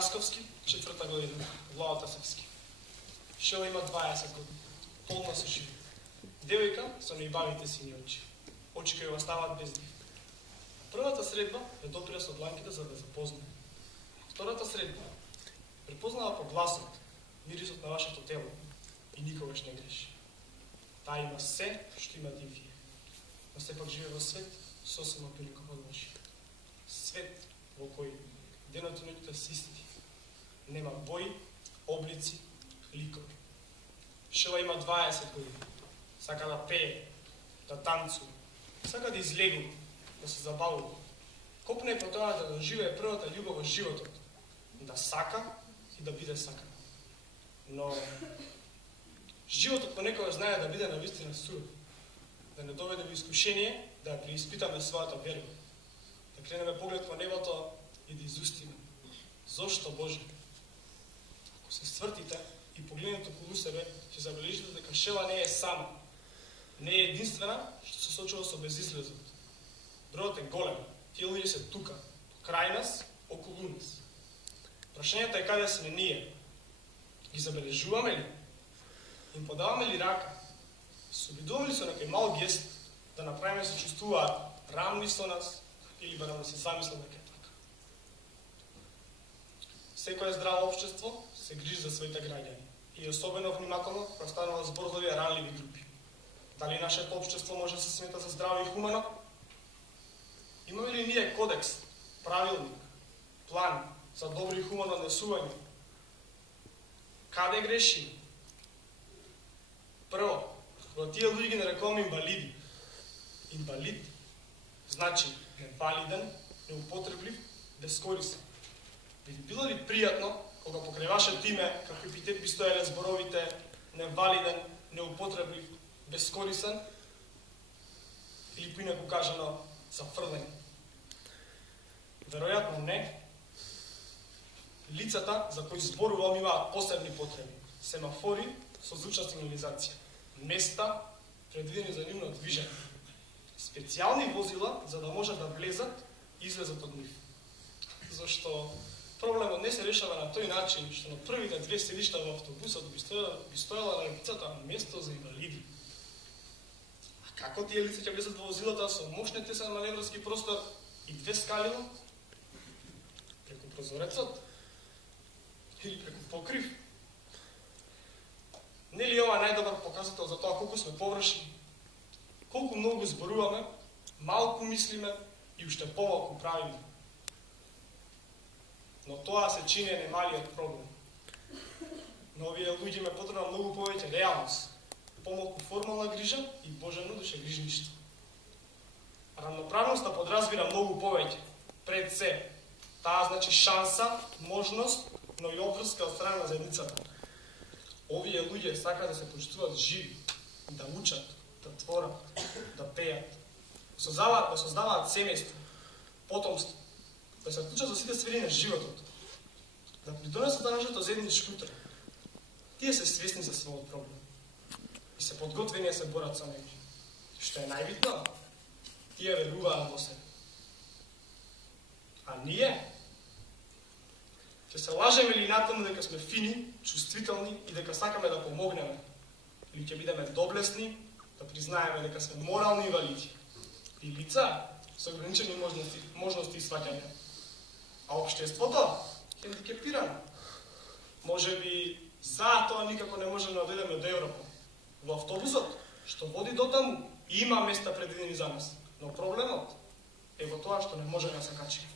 Расковски, 4-та година, Влада Тасевски. Шела има 20 години, полна со живи. Девојка со најбавите сини очи. Очи кои оставаат без див. Првата средба ја допира со дланките за да запознае. Втората средба препознава по гласот, мирисот на вашето тело и никогаш не греши. Таа има се што имате и вие. Но сепак живе во свет сосема велико од вашиот. Свет во кој денот и ноќта се исти. Нема бои, облици, ликови. Шела има 20 години. Сака да пее, да танцува, сака да излегува, да се забавува. Копне по тоа да доживее првата љубов во животот, да сака и да биде сакан. Но животот понекогаш знае да биде навистина суров, да не доведе во искушение, да ја преиспитаме својата вера, да кренеме поглед во небото и да изустиме. Зошто Боже? Ако се свртите и погледнете околу себе, ќе забележите дека Шела не е сама, не е единствена што се сочува со безизлезот. Бројот е голем, тие луѓе се тука, крај нас, околу нас. Прашањето е каде сме ние? Ги забележуваме ли? Им подаваме ли рака? Се обидуваме ли со некој мал гест да направиме се чувствуваат рамни со нас или барем да се замислат дека е така? Секое здраво општество се грижи за своите граѓани и особено внимателно кога станува збор за овие ранливи групи. Дали нашето општество може да се смета за здраво и хумано? Имаме ли ние кодекс, правилник, план за добро и хумано однесување? Каде грешим? Прво, кога тие луѓе ги нарекуваме инвалиди. Инвалид значи невалиден, неупотреблив, бескорисен. Би било ли пријатно кога покрај вашето име како епитет би стоеле зборовите невалиден, неупотреблив, бескорисен или поинаку кажано зафрлен? Веројатно не. Лицата за кои зборувам имаат посебни потреби. Семафори со звучна сигнализација. Места предвидени за нивно движење. Специјални возила за да можат да влезат и излезат од нив. Зашто проблемот не се решава на тој начин што на првите две седишта во автобусот би стоела на лицата место за инвалиди. А како тие лица ќе влезат во возилата со мошните се маневрски простор и две скалила? Преку прозорецот? Или преку покрив? Нели ова најдобар показател за тоа колку сме површни? Колку многу зборуваме, малку мислиме и уште помалку правиме? Но тоа се чини немалиот проблем. Но овие луѓе ме потребна многу повеќе реалност, помалку формална грижа и божено душегрижништво. Равноправноста подразбира многу повеќе. Пред се, таа значи шанса, можност, но и обврска од страна на заедницата. Овие луѓе сакаат да се почувствуваат живи, да учат, да творат, да пеат, да создаваат семејство, потомство, да се вклучат во сите сфери на животот, да придонесат нашето заедничко утро. Тие се свесни за својот проблем и се подготвени да се борат со него. Што е најбитно? Тие веруваат во себе. А ние? Ќе се лажеме ли натаму дека сме фини, чувствителни и дека сакаме да помогнеме? Или ќе бидеме доблесни, да признаеме дека сме морални инвалиди и лица со ограничени можности и сваќања? А општеството хендикепирано. Може би затоа никако не можеме да дојдеме до Европа. Во автобусот, што води до таму, има места предвидени за нас. Но проблемот е во тоа што не можеме да се качиме.